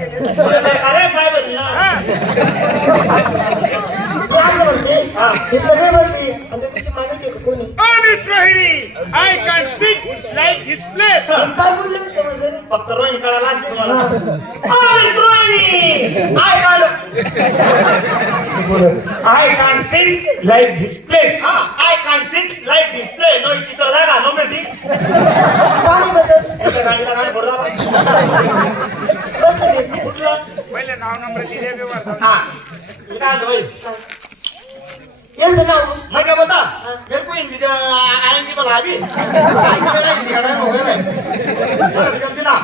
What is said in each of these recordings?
अरे काय म्हणते सगळे बसली आणि तुमची मालक आहे कोणी फक्त रोहिणी कळाला असेल तुम्हाला I can I can sit like I can sit like display no चित्र जागा नो म्युझिक नाही बसत एका गाडीला गाडी फोड झाला. बसले ते. कुठलं? पहिले नाव नंबर दिले व्यवहार हा. मी काय म्हणतो बाई? काय? यांचं नाव मैं क्या बोलता मेरे को हिंदी आएंगी बोला अभी मेरा हिंदी का टाइम हो गया मैं जल्दी ना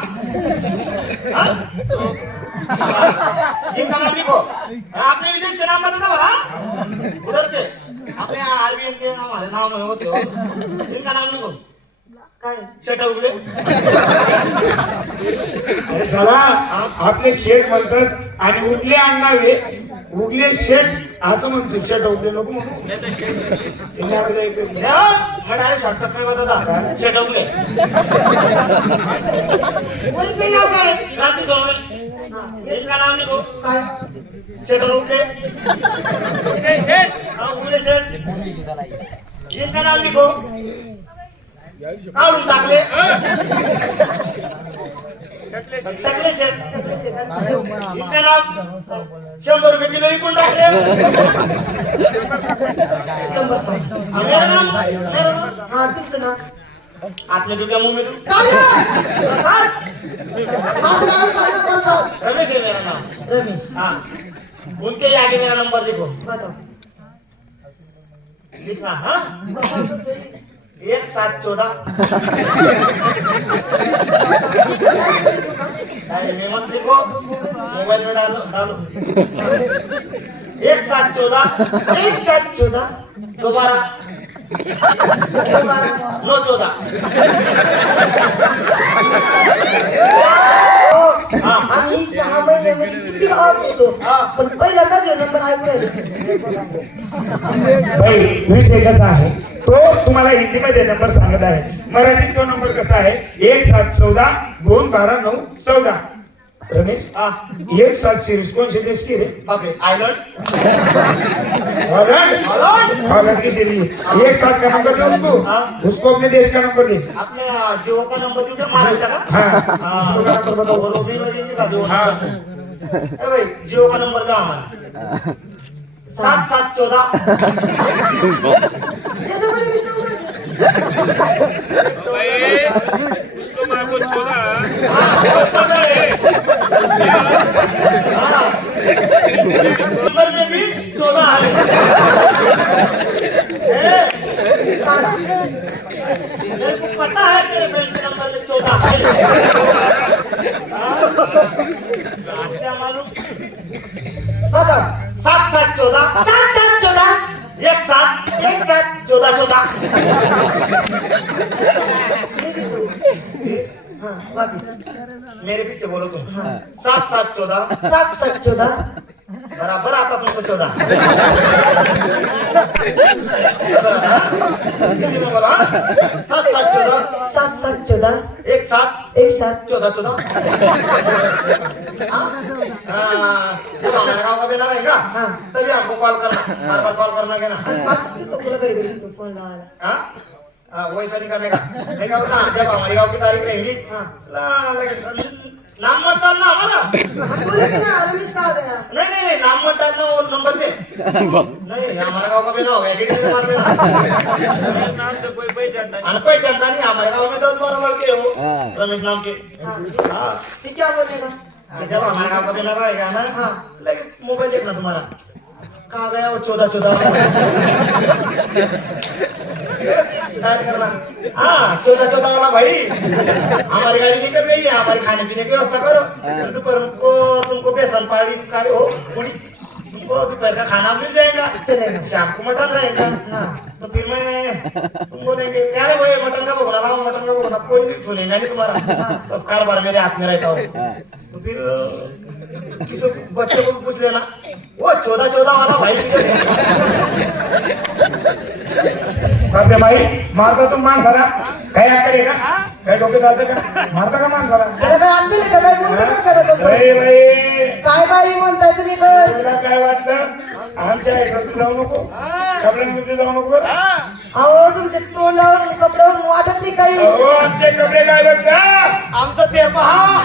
हाँ? इनका नाम लिखो आपने विदेश के नाम बता था उधर के अपने आरबीएन के हमारे नाम में होते हो इनका नाम लिखो काय अरे साला आपले शेठ म्हणतस आणि उगले अण्णावे उगले शेठ असं म्हणतो शेठ उगले नको म्हणू. त्यांनी आपल्याला एक- मैं डायरेक्ट शॉर्टकट में बता था शेटा उगले कोणते नाव काय? क्रांति सोनवणे इनका नाम लिखो काय? शेटा उगले जय शेष उगले शेठ. इनका नाम लिखो काढून टाकले. शेठ. शंभर रुपये किलो विकून टाकले. हा तुमचं ना आपने तो क्या रमेश है मेरा नाम. रमेश हाँ. उनके आगे मेरा नंबर लिखो? बताओ लिखना हाँ? एक सात चौदह अरे लिखो. मोबाइल में डालो डालो एक सात चौदह एक सात चौदा. दोबारा. दोबारा. नौ चौदह हो, आम्ही सहा महिन्यामध्ये किती ऑफ होतो पण पहिला का नंबर ऐकू राहिले बाई विषय कसा आहे? तो तुम्हाला हिंदीमध्ये नंबर सांगत आहे. मराठीत तो नंबर कसा आहे? एक सात चौदा दोन बारा नऊ चौदा. रमेश? हाँ। एक सात सिरीज कौन सी देश की रे okay island Holland Holland Holland की सीरीज एक सात का नंबर दे उसको हाँ। उसको अपने देश का नंबर दे आपने जियो का नंबर दीजिए मारा था का हाँ। हाँ। उसको नंबर बताओ। वो भी लगेंगे का जियो हाँ। ए भाई जियो का नंबर क्या हमारा सात सात चौदह। याच्यामध्ये मी नंबर देतो. उसको मागो छोड़ा नंबर में भी चौदह है ए, सांगा. मेरे को पता है तेरे बैंक के नंबर में चौदह है क्या मालूम बताओ सात सात चौदह सात सात चौदा एक सात एक सात चौदह चौदह हा वापिस मेरे पीछे बोलो तुम सात सात चौदह सात सात चौदा बराबर आता तुमको चौदह बराबर आता? सात चौदह सात सात चौदा? एक सात. एक सात. चौदह चौदह जब हमारे गाँव का? बेला हाँ। तभी हमको कॉल करना कॉल करना के ना. वैसा का? की तारीख रहेगी हाँ। नाम मत डालना हमारा बोले कि ना रमेश कहा गया नहीं नहीं नहीं, नाम मत डालना वो नंबर पे नहीं हमारा गाँव हो में मार देना नाम से कोई पहचानता और कोई जानता नहीं हमारे गाँव में दस बारह लड़के हैं. वो रमेश नाम के हाँ. हाँ. ते क्या बोलेगा जब हमारे गाँव ना? हाँ। लेकिन मोबाइल देखना तुम्हारा कहाँ गया वो चौदह चौदह क्या करना हाँ चौदह चौदह वाला भाई. हमारी गाड़ी निकल गई है हमारी खाने पीने की व्यवस्था करो. पर उनको तुमको बेसन पाड़ी का हो पूरी तुमको दोपहर का खाना मिल जाएगा शाम को मटन रहेगा हाँ. तो फिर मैं तुम बोलेंगे क्या रे भाई मटन का भगोना लाओ मटन का भगोना. कोई भी सुनेगा नहीं तुम्हारा. सब कारोबार मेरे हाथ में रहता हो. तो फिर किसी बच्चे को पूछ लेना। वो चौदह चौदह वाला भाई बापरे बाई मारता तू माणसाला. काय आकडे का? काय डोके चालतं का? मारता का माणसाला? काय बोलतो का? अरे बाई. काय बाई म्हणताय तुम्ही काय तुला काय वाटलं? आमच्या इकडं तू जाऊ नको. कपड्यांमध्ये जाऊ नको. अहो तुमच्या तोंडावर कपड्यावर वाटत नाही काही. अहो आमचे कपडे काय बघता? आमचं ते पहा.